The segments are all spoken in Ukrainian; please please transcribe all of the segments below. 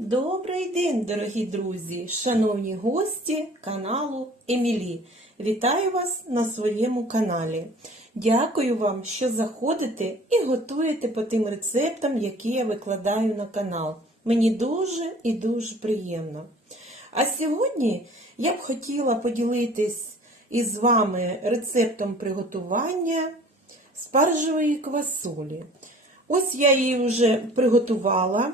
Добрий день, дорогі друзі, шановні гості каналу Емілі. Вітаю вас на своєму каналі. Дякую вам, що заходите і готуєте по тим рецептам, які я викладаю на канал. Мені дуже і дуже приємно. А сьогодні я б хотіла поділитись із вами рецептом приготування спаржевої квасолі. Ось я її вже приготувала,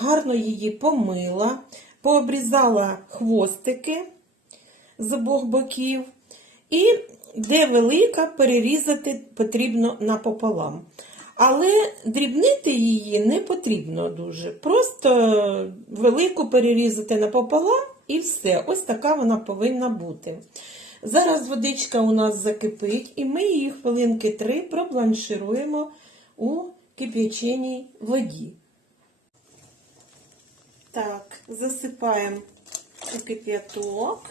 гарно її помила, пообрізала хвостики з обох боків, і де велика, перерізати потрібно напополам. Але дрібнити її не потрібно дуже. Просто велику перерізати напополам і все. Ось така вона повинна бути. Зараз водичка у нас закипить, і ми її хвилинки три пробланшируємо у кип'яченій воді. Так, засипаємо у кип'яток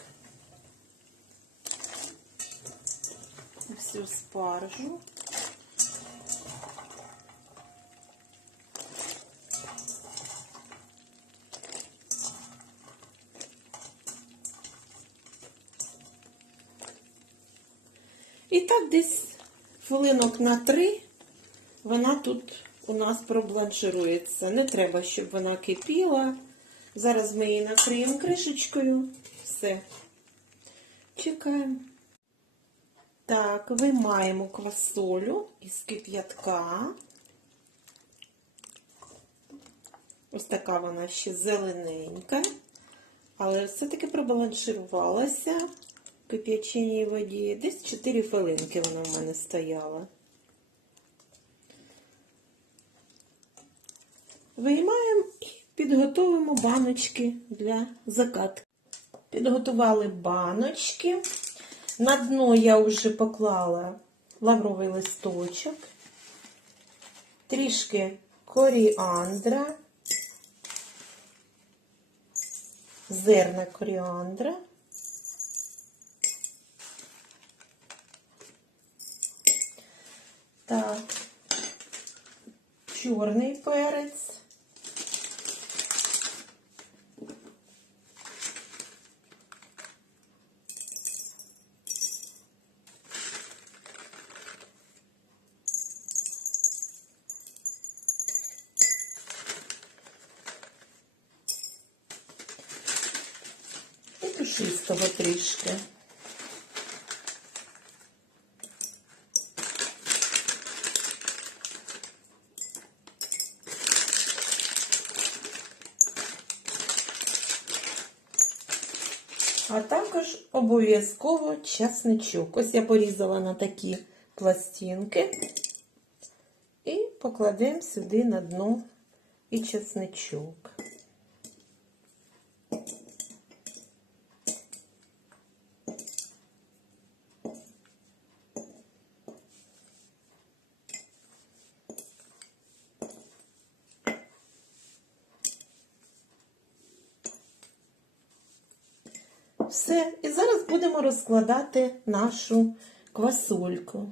всю спаржу. І так десь хвилинок на три вона тут у нас пробланширується. Не треба, щоб вона кипіла. Зараз ми її накриємо кришечкою. Все. Чекаємо. Так, виймаємо квасолю із кип'ятка. Ось така вона ще зелененька. Але все-таки пробаланширувалася в кип'яченій воді. Десь 4 хвилинки вона в мене стояла. Виймаємо підготовимо баночки для закатки. Підготували баночки. На дно я вже поклала лавровий листочок, трішки коріандра, зерна коріандра. Так, чорний перець. Пушистого трішки. А також обов'язково часничок. Ось я порізала на такі пластинки і покладемо сюди на дно і часничок. Все, і зараз будемо розкладати нашу квасольку.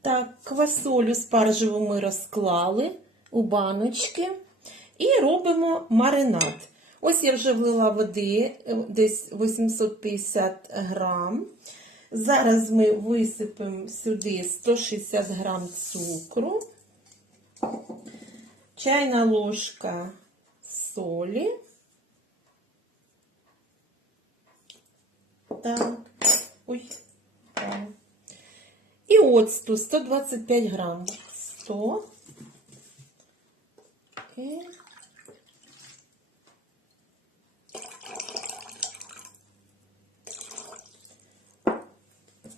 Так, квасолю спаржеву ми розклали у баночки і робимо маринад. Ось я вже влила води е, десь 850 грам. Зараз ми висипемо сюди 160 грам цукру, чайна ложка солі. Так. Ой. Так. І оцту 125 грам. 100. І...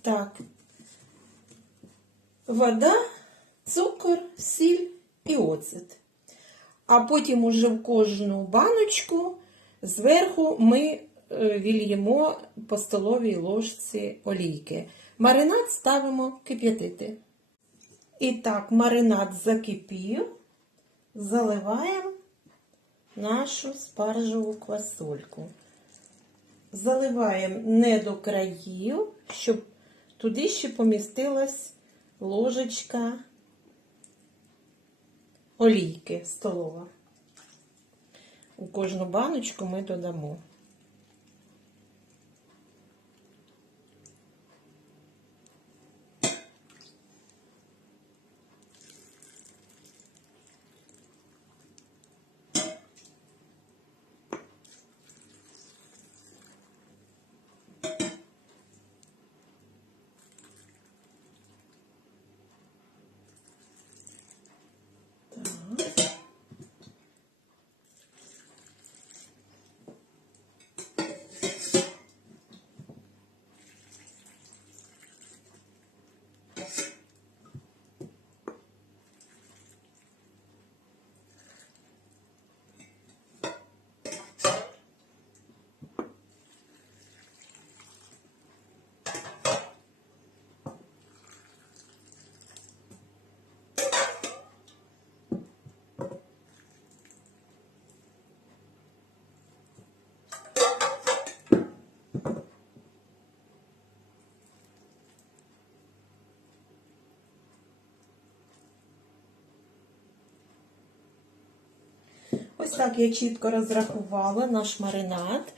Так. Вода, цукор, сіль і оцет. А потім уже в кожну баночку зверху ми вільємо по столовій ложці олійки. Маринад ставимо кип'ятити. І так, маринад закипів, заливаємо нашу спаржеву квасольку. Заливаємо не до країв, щоб туди ще помістилась ложечка олійки столова. У кожну баночку ми додамо. Ось так я чітко розрахувала наш маринад.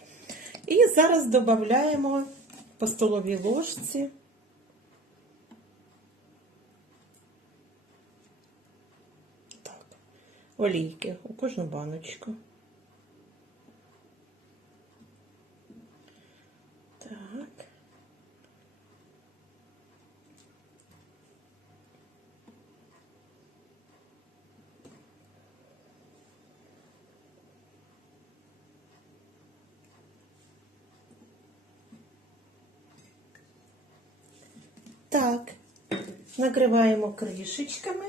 І зараз додаємо по столовій ложці. Олійки у кожну баночку. Так. Так, накриваємо кришечками.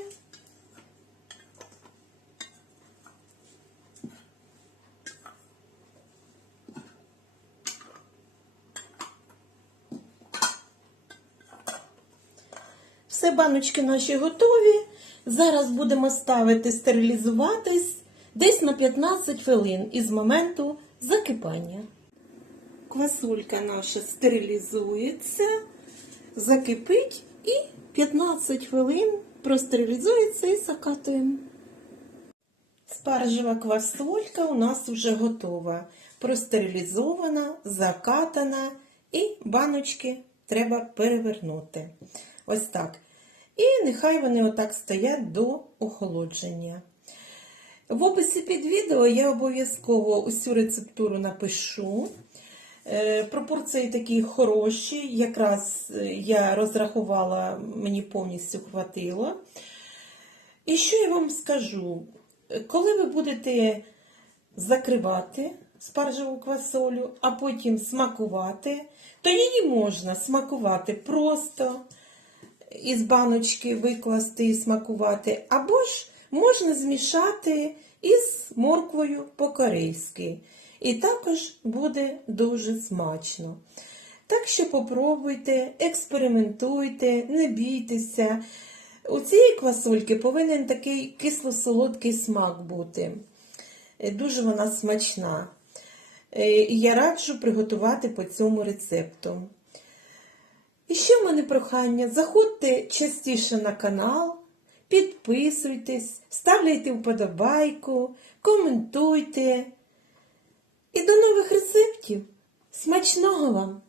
Все, баночки наші готові. Зараз будемо ставити стерилізуватись десь на 15 хвилин із моменту закипання. Квасолька наша стерилізується закипить і 15 хвилин простерилізується і закатуємо. Спаржева квасолька у нас вже готова. Простерилізована, закатана і баночки треба перевернути. Ось так. І нехай вони отак стоять до охолодження. В описі під відео я обов'язково усю рецептуру напишу. Е, Пропорції такі хороші, якраз е, я розрахувала, мені повністю хватило. І що я вам скажу? Коли ви будете закривати спаржеву квасолю, а потім смакувати, то її можна смакувати просто із баночки викласти і смакувати, або ж можна змішати із морквою по-корейськи. І також буде дуже смачно. Так що попробуйте, експериментуйте, не бійтеся. У цієї квасольки повинен такий кисло-солодкий смак бути. Е, Дуже вона смачна. Е, І я раджу приготувати по цьому рецепту. І ще в мене прохання: заходьте частіше на канал, підписуйтесь, ставляйте вподобайку, коментуйте. І до нових рецептів. Смачного вам!